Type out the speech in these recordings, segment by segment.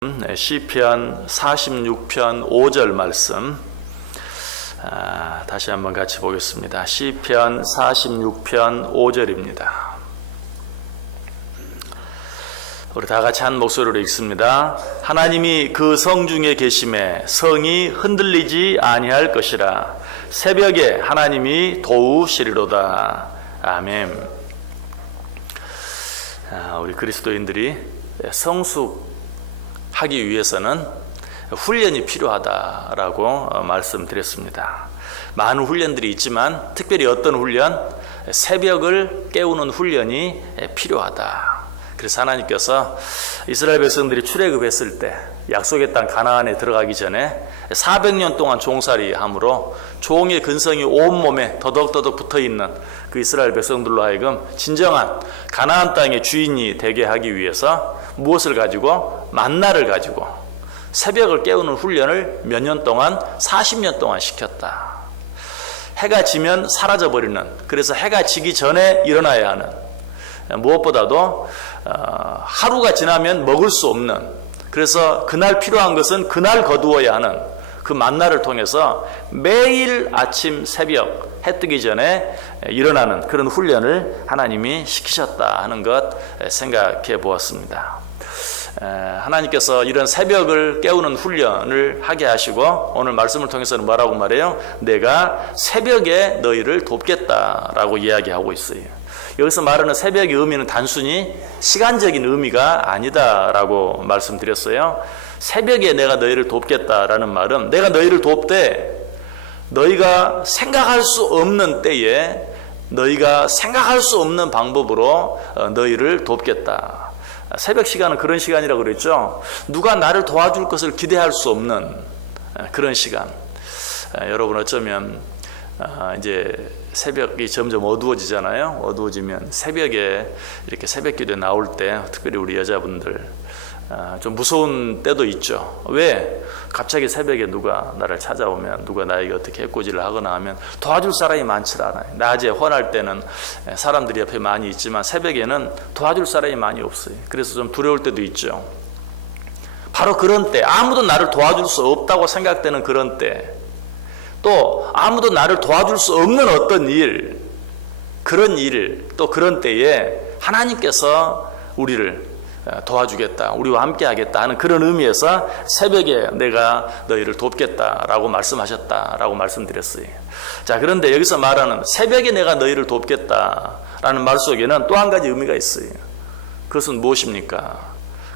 시편 46편 5절 말씀 다시 한번 같이 보겠습니다. 시편 46편 5절입니다. 우리 다 같이 한 목소리로 읽습니다. 하나님이 그 성 중에 계심에 성이 흔들리지 아니할 것이라. 새벽에 하나님이 도우시리로다. 아멘. 우리 그리스도인들이 성숙하기 위해서는 훈련이 필요하다라고 말씀드렸습니다. 많은 훈련들이 있지만 특별히 어떤 훈련? 새벽을 깨우는 훈련이 필요하다. 그래서 하나님께서 이스라엘 백성들이 출애굽했을 때 약속의 땅 가나안에 들어가기 전에 400년 동안 종살이 함으로 종의 근성이 온몸에 더덕더덕 붙어있는 그 이스라엘 백성들로 하여금 진정한 가나안 땅의 주인이 되게 하기 위해서 무엇을 가지고? 만나를 가지고 새벽을 깨우는 훈련을 몇 년 동안? 40년 동안 시켰다. 해가 지면 사라져버리는, 그래서 해가 지기 전에 일어나야 하는, 무엇보다도 하루가 지나면 먹을 수 없는, 그래서 그날 필요한 것은 그날 거두어야 하는 그 만나를 통해서 매일 아침 새벽 해 뜨기 전에 일어나는 그런 훈련을 하나님이 시키셨다 하는 것 생각해 보았습니다. 하나님께서 이런 새벽을 깨우는 훈련을 하게 하시고 오늘 말씀을 통해서는 뭐라고 말해요? 내가 새벽에 너희를 돕겠다라고 이야기하고 있어요. 여기서 말하는 새벽의 의미는 단순히 시간적인 의미가 아니다라고 말씀드렸어요. 새벽에 내가 너희를 돕겠다라는 말은 내가 너희를 돕되 너희가 생각할 수 없는 때에 너희가 생각할 수 없는 방법으로 너희를 돕겠다. 새벽 시간은 그런 시간이라고 그랬죠. 누가 나를 도와줄 것을 기대할 수 없는 그런 시간. 여러분 어쩌면 이제 새벽이 점점 어두워지잖아요. 어두워지면 새벽에 이렇게 새벽 기도에 나올 때 특별히 우리 여자분들 좀 무서운 때도 있죠. 왜? 갑자기 새벽에 누가 나를 찾아오면, 누가 나에게 어떻게 해코지를 하거나 하면 도와줄 사람이 많지 않아요. 낮에 헌할 때는 사람들이 옆에 많이 있지만 새벽에는 도와줄 사람이 많이 없어요. 그래서 좀 두려울 때도 있죠. 바로 그런 때, 아무도 나를 도와줄 수 없다고 생각되는 그런 때, 또 아무도 나를 도와줄 수 없는 어떤 일, 그런 일, 또 그런 때에 하나님께서 우리를 도와주겠다, 우리와 함께 하겠다 하는 그런 의미에서 새벽에 내가 너희를 돕겠다라고 말씀하셨다라고 말씀드렸어요. 자, 그런데 여기서 말하는 새벽에 내가 너희를 돕겠다라는 말 속에는 또 한 가지 의미가 있어요. 그것은 무엇입니까?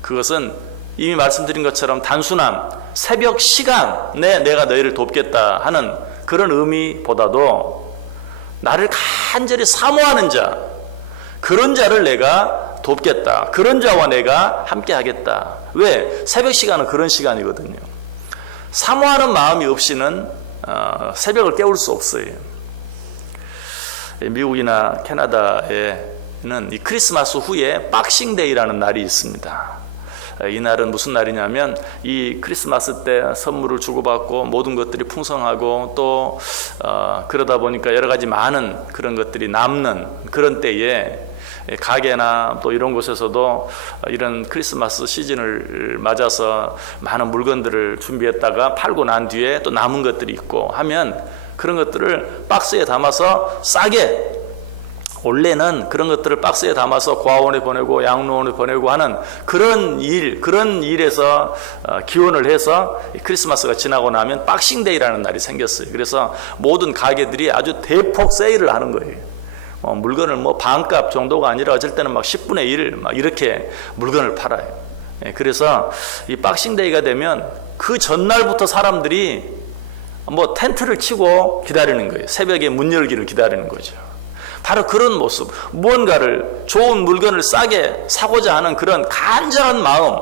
그것은 이미 말씀드린 것처럼 단순한 새벽 시간에 내가 너희를 돕겠다 하는 그런 의미보다도 나를 간절히 사모하는 자, 그런 자를 내가 돕겠다. 그런 자와 내가 함께 하겠다. 왜? 새벽 시간은 그런 시간이거든요. 사모하는 마음이 없이는 새벽을 깨울 수 없어요. 미국이나 캐나다에는 이 크리스마스 후에 박싱데이라는 날이 있습니다. 이 날은 무슨 날이냐면 이 크리스마스 때 선물을 주고받고 모든 것들이 풍성하고 또 그러다 보니까 여러 가지 많은 그런 것들이 남는 그런 때에 가게나 또 이런 곳에서도 이런 크리스마스 시즌을 맞아서 많은 물건들을 준비했다가 팔고 난 뒤에 또 남은 것들이 있고 하면 그런 것들을 박스에 담아서 싸게, 원래는 그런 것들을 박스에 담아서 고아원에 보내고 양로원에 보내고 하는 그런 일에서 기원을 해서 크리스마스가 지나고 나면 박싱데이라는 날이 생겼어요. 그래서 모든 가게들이 아주 대폭 세일을 하는 거예요. 물건을 반값 정도가 아니라 어쩔 때는 10분의 1 이렇게 물건을 팔아요. 그래서 이 박싱데이가 되면 그 전날부터 사람들이 텐트를 치고 기다리는 거예요. 새벽에 문 열기를 기다리는 거죠. 바로 그런 모습, 무언가를 좋은 물건을 싸게 사고자 하는 그런 간절한 마음,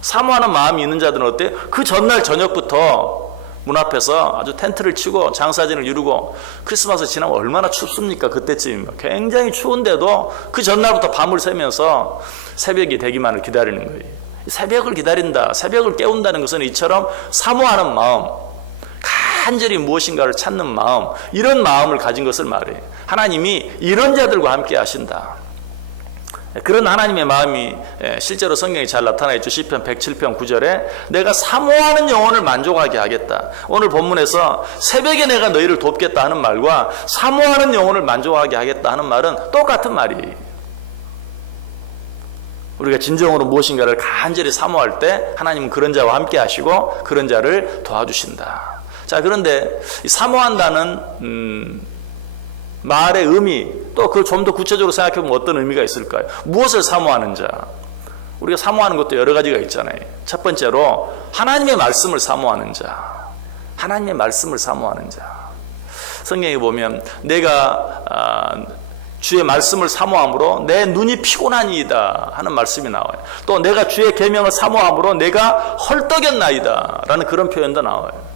사모하는 마음이 있는 자들은 어때요? 그 전날 저녁부터 문 앞에서 아주 텐트를 치고 장사진을 이루고, 크리스마스 지나면 얼마나 춥습니까? 그때쯤 굉장히 추운데도 그 전날부터 밤을 새면서 새벽이 되기만을 기다리는 거예요. 새벽을 기다린다, 새벽을 깨운다는 것은 이처럼 사모하는 마음, 간절히 무엇인가를 찾는 마음, 이런 마음을 가진 것을 말해요. 하나님이 이런 자들과 함께 하신다. 그런 하나님의 마음이 실제로 성경에 잘 나타나 있죠. 시편 107편 9절에 내가 사모하는 영혼을 만족하게 하겠다. 오늘 본문에서 새벽에 내가 너희를 돕겠다 하는 말과 사모하는 영혼을 만족하게 하겠다 하는 말은 똑같은 말이에요. 우리가 진정으로 무엇인가를 간절히 사모할 때 하나님은 그런 자와 함께 하시고 그런 자를 도와주신다. 자, 그런데 이 사모한다는 말의 의미, 또 그걸 좀 더 구체적으로 생각해보면 어떤 의미가 있을까요? 무엇을 사모하는 자? 우리가 사모하는 것도 여러 가지가 있잖아요. 첫 번째로 하나님의 말씀을 사모하는 자. 하나님의 말씀을 사모하는 자. 성경에 보면 내가 주의 말씀을 사모함으로 내 눈이 피곤하니이다 하는 말씀이 나와요. 또 내가 주의 계명을 사모함으로 내가 헐떡였나이다 라는 그런 표현도 나와요.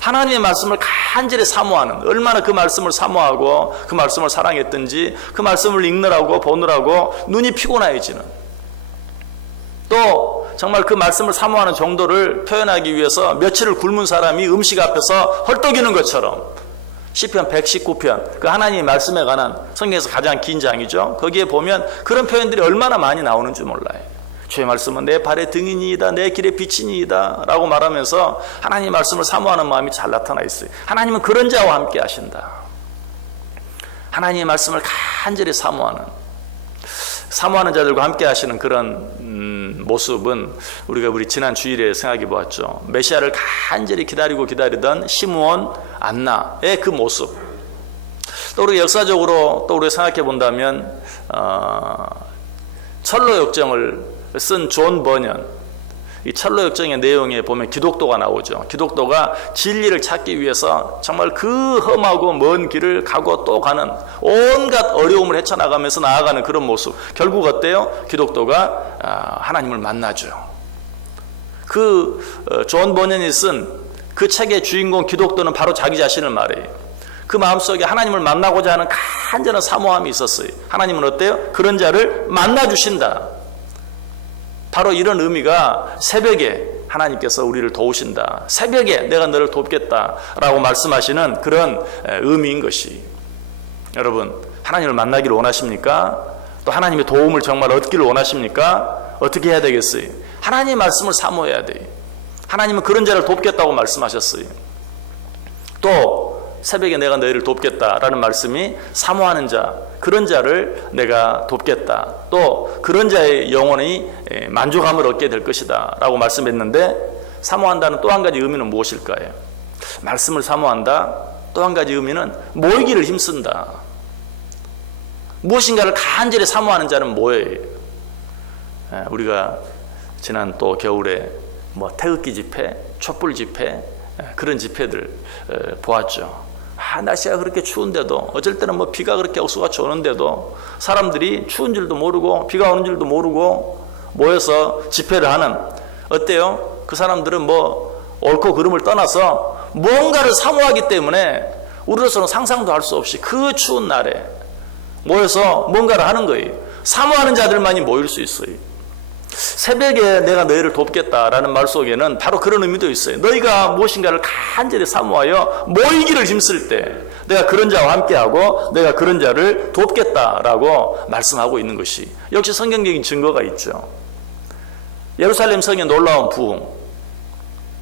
하나님의 말씀을 간절히 사모하는, 얼마나 그 말씀을 사모하고 그 말씀을 사랑했든지 그 말씀을 읽느라고 보느라고 눈이 피곤해지는, 또 정말 그 말씀을 사모하는 정도를 표현하기 위해서 며칠을 굶은 사람이 음식 앞에서 헐떡이는 것처럼, 시편 119편 그 하나님의 말씀에 관한 성경에서 가장 긴 장이죠. 거기에 보면 그런 표현들이 얼마나 많이 나오는 줄 몰라요. 주의 말씀은 내 발의 등이니이다, 내 길의 빛이니이다 라고 말하면서 하나님의 말씀을 사모하는 마음이 잘 나타나 있어요. 하나님은 그런 자와 함께 하신다. 하나님의 말씀을 간절히 사모하는 자들과 함께 하시는 그런 모습은 우리 지난 주일에 생각해 보았죠. 메시아를 간절히 기다리던 시므온 안나의 그 모습. 또 우리가 역사적으로 또 우리가 생각해 본다면 철로 역정을 쓴 존 버년, 이 철로 역정의 내용에 보면 기독도가 나오죠. 기독도가 진리를 찾기 위해서 정말 그 험하고 먼 길을 가고 또 가는, 온갖 어려움을 헤쳐나가면서 나아가는 그런 모습. 결국 어때요? 기독도가 하나님을 만나죠. 그 존 버년이 쓴 그 책의 주인공 기독도는 바로 자기 자신을 말해요. 그 마음속에 하나님을 만나고자 하는 간절한 사모함이 있었어요. 하나님은 어때요? 그런 자를 만나주신다. 바로 이런 의미가 새벽에 하나님께서 우리를 도우신다. 새벽에 내가 너를 돕겠다라고 말씀하시는 그런 의미인 것이. 여러분, 하나님을 만나기를 원하십니까? 또 하나님의 도움을 정말 얻기를 원하십니까? 어떻게 해야 되겠어요? 하나님의 말씀을 사모해야 돼요. 하나님은 그런 자를 돕겠다고 말씀하셨어요. 또 새벽에 내가 너희를 돕겠다라는 말씀이 사모하는 자, 그런 자를 내가 돕겠다. 또 그런 자의 영혼이 만족함을 얻게 될 것이다 라고 말씀했는데, 사모한다는 또 한 가지 의미는 무엇일까요? 말씀을 사모한다. 또 한 가지 의미는 모이기를 힘쓴다. 무엇인가를 간절히 사모하는 자는 뭐예요? 우리가 지난 또 겨울에 태극기 집회, 촛불 집회, 그런 집회들 보았죠. 날씨가 그렇게 추운데도, 어쩔 때는 비가 그렇게 억수같이 오는데도 사람들이 추운 줄도 모르고 비가 오는 줄도 모르고 모여서 집회를 하는, 어때요? 그 사람들은 옳고 그름을 떠나서 뭔가를 사모하기 때문에 우리로서는 상상도 할 수 없이 그 추운 날에 모여서 뭔가를 하는 거예요. 사모하는 자들만이 모일 수 있어요. 새벽에 내가 너희를 돕겠다라는 말 속에는 바로 그런 의미도 있어요. 너희가 무엇인가를 간절히 사모하여 모이기를 힘쓸 때 내가 그런 자와 함께하고 내가 그런 자를 돕겠다라고 말씀하고 있는 것이, 역시 성경적인 증거가 있죠. 예루살렘 성의 놀라운 부흥,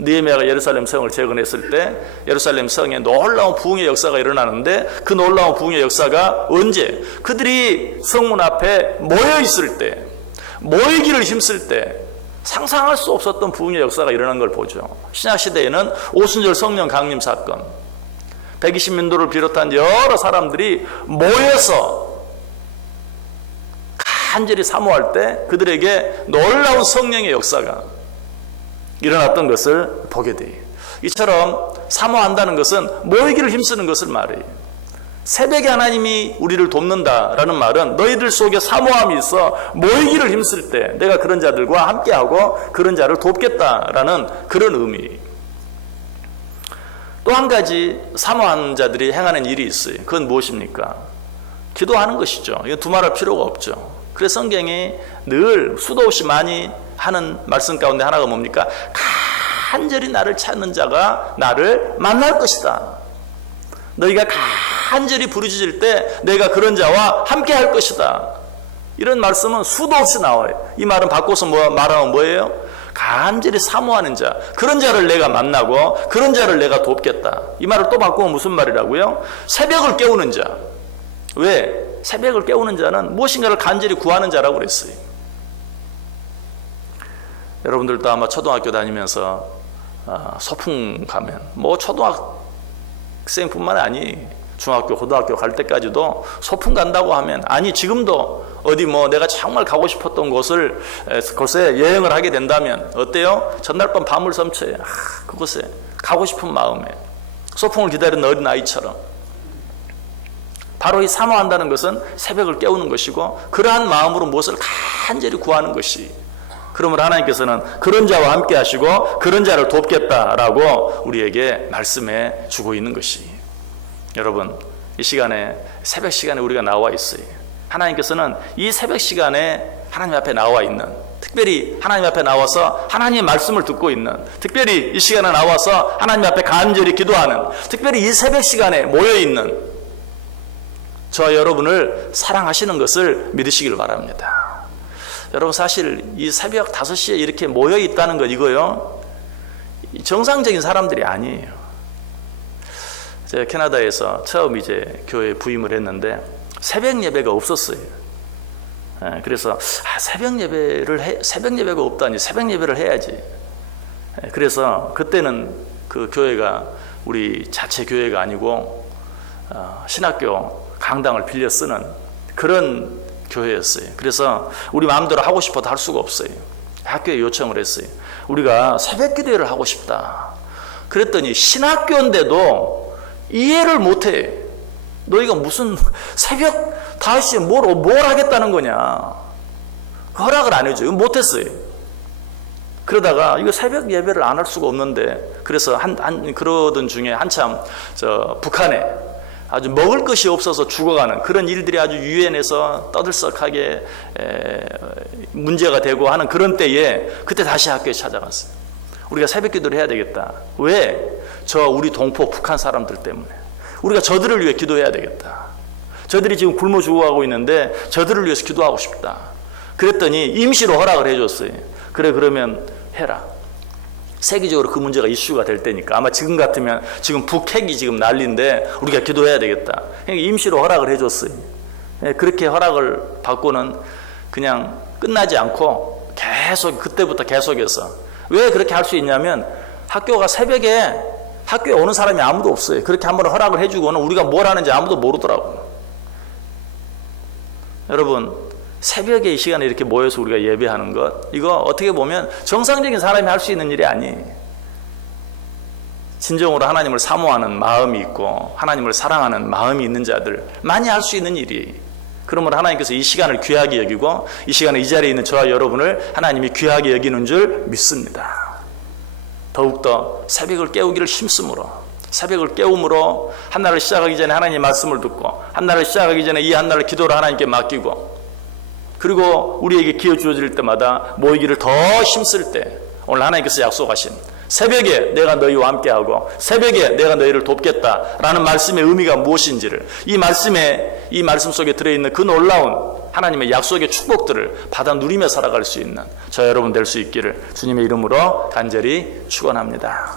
느헤미야가 예루살렘 성을 재건했을 때 예루살렘 성에 놀라운 부흥의 역사가 일어나는데, 그 놀라운 부흥의 역사가 언제? 그들이 성문 앞에 모여 있을 때, 모이기를 힘쓸 때 상상할 수 없었던 부흥의 역사가 일어난 걸 보죠. 신약시대에는 오순절 성령 강림 사건, 120민도를 비롯한 여러 사람들이 모여서 간절히 사모할 때 그들에게 놀라운 성령의 역사가 일어났던 것을 보게 돼요. 이처럼 사모한다는 것은 모이기를 힘쓰는 것을 말해요. 새벽에 하나님이 우리를 돕는다라는 말은 너희들 속에 사모함이 있어 모이기를 힘쓸 때 내가 그런 자들과 함께하고 그런 자를 돕겠다라는 그런 의미. 또 한 가지 사모하는 자들이 행하는 일이 있어요. 그건 무엇입니까? 기도하는 것이죠. 이건 두말할 필요가 없죠. 그래서 성경이 늘 수도 없이 많이 하는 말씀 가운데 하나가 뭡니까? 간절히 나를 찾는 자가 나를 만날 것이다. 너희가 간절히 부르짖을 때 내가 그런 자와 함께 할 것이다 이런 말씀은 수도 없이 나와요. 이 말은 바꿔서 말하면 뭐예요? 간절히 사모하는 자, 그런 자를 내가 만나고 그런 자를 내가 돕겠다. 이 말을 또 바꾸면 무슨 말이라고요? 새벽을 깨우는 자. 왜? 새벽을 깨우는 자는 무엇인가를 간절히 구하는 자라고 그랬어요. 여러분들도 아마 초등학교 다니면서 소풍 가면 뭐 초등학생뿐만 아니 중학교, 고등학교 갈 때까지도 소풍 간다고 하면, 아니 지금도 어디 뭐 내가 정말 가고 싶었던 곳에 여행을 하게 된다면 어때요? 전날 밤 밤을 섬쳐요. 그곳에 가고 싶은 마음에 소풍을 기다리는 어린아이처럼. 바로 이 사모한다는 것은 새벽을 깨우는 것이고, 그러한 마음으로 무엇을 간절히 구하는 것이, 그러므로 하나님께서는 그런 자와 함께 하시고 그런 자를 돕겠다라고 우리에게 말씀해 주고 있는 것이, 여러분 이 시간에, 새벽 시간에 우리가 나와 있어요. 하나님께서는 이 새벽 시간에 하나님 앞에 나와 있는, 특별히 하나님 앞에 나와서 하나님의 말씀을 듣고 있는, 특별히 이 시간에 나와서 하나님 앞에 간절히 기도하는, 특별히 이 새벽 시간에 모여있는 저와 여러분을 사랑하시는 것을 믿으시길 바랍니다. 여러분 사실 이 새벽 5시에 이렇게 모여있다는 것, 이거요 정상적인 사람들이 아니에요. 제가 캐나다에서 처음 이제 교회에 부임을 했는데 새벽 예배가 없었어요. 그래서 새벽 예배가 없다니, 새벽 예배를 해야지. 그래서 그때는 그 교회가 우리 자체 교회가 아니고 신학교 강당을 빌려 쓰는 그런 교회였어요. 그래서 우리 마음대로 하고 싶어도 할 수가 없어요. 학교에 요청을 했어요. 우리가 새벽 기도회를 하고 싶다. 그랬더니 신학교인데도 이해를 못해. 너희가 무슨 새벽 5시에 뭘 하겠다는 거냐. 허락을 안 해줘요. 못했어요. 그러다가 이거 새벽 예배를 안 할 수가 없는데, 그래서 그러던 중에 한참 북한에 아주 먹을 것이 없어서 죽어가는 그런 일들이 아주 유엔에서 떠들썩하게 문제가 되고 하는 그런 때에, 그때 다시 학교에 찾아갔어요. 우리가 새벽 기도를 해야 되겠다. 왜? 우리 동포 북한 사람들 때문에. 우리가 저들을 위해 기도해야 되겠다. 저들이 지금 굶어 죽어가고 있는데 저들을 위해서 기도하고 싶다. 그랬더니 임시로 허락을 해줬어요. 그래, 그러면 해라. 세계적으로 그 문제가 이슈가 될 때니까. 아마 지금 같으면 지금 북핵이 지금 난리인데 우리가 기도해야 되겠다. 그러니까 임시로 허락을 해줬어요. 그렇게 허락을 받고는 그냥 끝나지 않고 계속, 그때부터 계속해서. 왜 그렇게 할 수 있냐면, 학교가 새벽에 학교에 오는 사람이 아무도 없어요. 그렇게 한번 허락을 해주고는 우리가 뭘 하는지 아무도 모르더라고요. 여러분, 새벽에 이 시간에 이렇게 모여서 우리가 예배하는 것, 이거 어떻게 보면 정상적인 사람이 할 수 있는 일이 아니에요. 진정으로 하나님을 사모하는 마음이 있고 하나님을 사랑하는 마음이 있는 자들 많이 할 수 있는 일이에요. 그러므로 하나님께서 이 시간을 귀하게 여기고 이 시간에 이 자리에 있는 저와 여러분을 하나님이 귀하게 여기는 줄 믿습니다. 더욱더 새벽을 깨우기를 힘쓰므로, 새벽을 깨움으로 한날을 시작하기 전에 하나님의 말씀을 듣고, 한날을 시작하기 전에 이 한날을 기도로 하나님께 맡기고, 그리고 우리에게 기회 주어질 때마다 모이기를 더 힘쓸 때, 오늘 하나님께서 약속하신 새벽에 내가 너희와 함께하고 새벽에 내가 너희를 돕겠다라는 말씀의 의미가 무엇인지를, 이 말씀 속에 들어있는 그 놀라운 하나님의 약속의 축복들을 받아 누리며 살아갈 수 있는 저 여러분 될 수 있기를 주님의 이름으로 간절히 축원합니다.